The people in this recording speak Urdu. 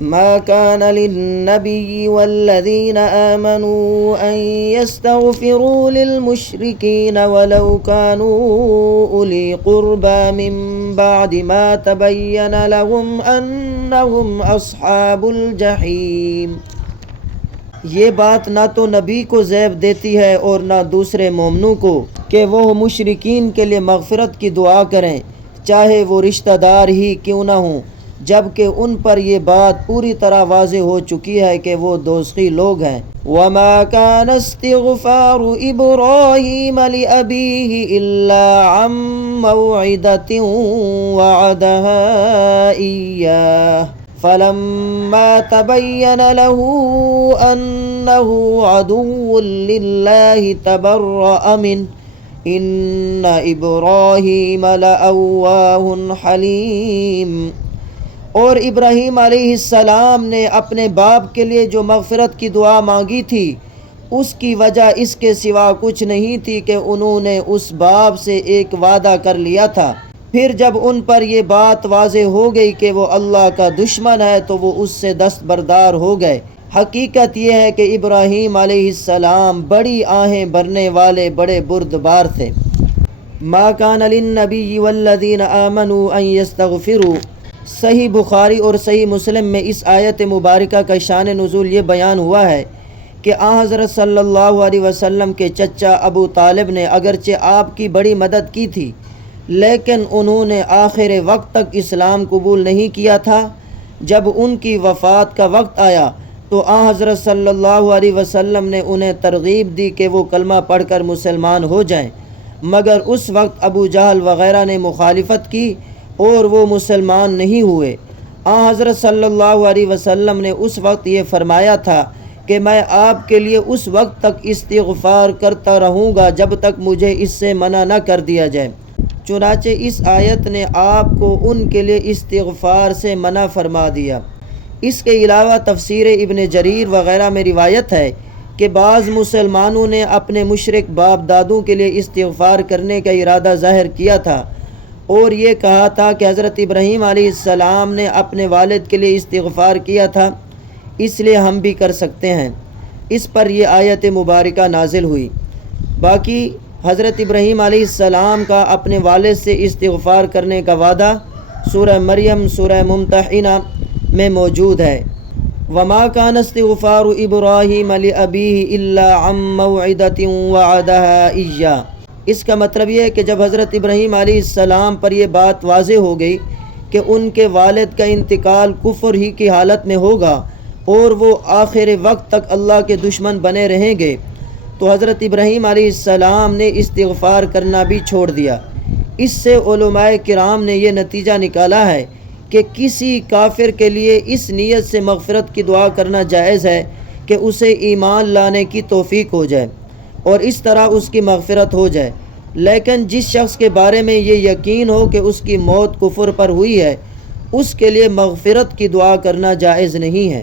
ما كان للنبي والذين آمنوا أن يستغفروا للمشركين ولو كانوا أولي قربى من بعد ما تبين لهم أنهم أصحاب الجحيم۔ یہ بات نہ تو نبی کو زیب دیتی ہے اور نہ دوسرے مومنوں کو کہ وہ مشرکین کے لیے مغفرت کی دعا کریں چاہے وہ رشتہ دار ہی کیوں نہ ہوں، جبکہ ان پر یہ بات پوری طرح واضح ہو چکی ہے کہ وہ دوزخی لوگ ہیں۔ وَمَا كَانَ اسْتِغْفَارُ إِبْرَاهِيمَ لِأَبِيهِ إِلَّا عَن مَّوْعِدَةٍ وَعَدَهَا إِيَّاهُ فَلَمَّا تَبَيَّنَ لَهُ أَنَّهُ عَدُوٌّ لِّلَّهِ تَبَرَّأَ مِنْهُ إِنَّ إِبْرَاهِيمَ لَأَوَّاهٌ حَلِيمٌ۔ اور ابراہیم علیہ السلام نے اپنے باپ کے لیے جو مغفرت کی دعا مانگی تھی اس کی وجہ اس کے سوا کچھ نہیں تھی کہ انہوں نے اس باپ سے ایک وعدہ کر لیا تھا۔ پھر جب ان پر یہ بات واضح ہو گئی کہ وہ اللہ کا دشمن ہے تو وہ اس سے دستبردار ہو گئے۔ حقیقت یہ ہے کہ ابراہیم علیہ السلام بڑی آہیں بھرنے والے بڑے بردبار تھے۔ ما کان للنبی والذین آمنوا ان یستغفروا، صحیح بخاری اور صحیح مسلم میں اس آیت مبارکہ کا شان نزول یہ بیان ہوا ہے کہ آن حضرت صلی اللہ علیہ وسلم کے چچا ابو طالب نے اگرچہ آپ کی بڑی مدد کی تھی لیکن انہوں نے آخر وقت تک اسلام قبول نہیں کیا تھا۔ جب ان کی وفات کا وقت آیا تو آن حضرت صلی اللہ علیہ وسلم نے انہیں ترغیب دی کہ وہ کلمہ پڑھ کر مسلمان ہو جائیں، مگر اس وقت ابو جہل وغیرہ نے مخالفت کی اور وہ مسلمان نہیں ہوئے۔ آن حضرت صلی اللہ علیہ وسلم نے اس وقت یہ فرمایا تھا کہ میں آپ کے لیے اس وقت تک استغفار کرتا رہوں گا جب تک مجھے اس سے منع نہ کر دیا جائے۔ چنانچہ اس آیت نے آپ کو ان کے لیے استغفار سے منع فرما دیا۔ اس کے علاوہ تفسیر ابن جریر وغیرہ میں روایت ہے کہ بعض مسلمانوں نے اپنے مشرک باپ دادوں کے لیے استغفار کرنے کا ارادہ ظاہر کیا تھا اور یہ کہا تھا کہ حضرت ابراہیم علیہ السلام نے اپنے والد کے لیے استغفار کیا تھا اس لیے ہم بھی کر سکتے ہیں۔ اس پر یہ آیت مبارکہ نازل ہوئی۔ باقی حضرت ابراہیم علیہ السلام کا اپنے والد سے استغفار کرنے کا وعدہ سورہ مریم سورہ ممتحنہ میں موجود ہے۔ وَمَا كَانَ اسْتِغْفَارُ إِبْرَاهِيمَ لِأَبِيهِ إِلَّا عَن مَّوْعِدَةٍ وَعَدَهَا إِيَّاهُ۔ اس کا مطلب یہ ہے کہ جب حضرت ابراہیم علیہ السلام پر یہ بات واضح ہو گئی کہ ان کے والد کا انتقال کفر ہی کی حالت میں ہوگا اور وہ آخر وقت تک اللہ کے دشمن بنے رہیں گے تو حضرت ابراہیم علیہ السلام نے استغفار کرنا بھی چھوڑ دیا۔ اس سے علماء کرام نے یہ نتیجہ نکالا ہے کہ کسی کافر کے لیے اس نیت سے مغفرت کی دعا کرنا جائز ہے کہ اسے ایمان لانے کی توفیق ہو جائے اور اس طرح اس کی مغفرت ہو جائے، لیکن جس شخص کے بارے میں یہ یقین ہو کہ اس کی موت کفر پر ہوئی ہے اس کے لیے مغفرت کی دعا کرنا جائز نہیں ہے۔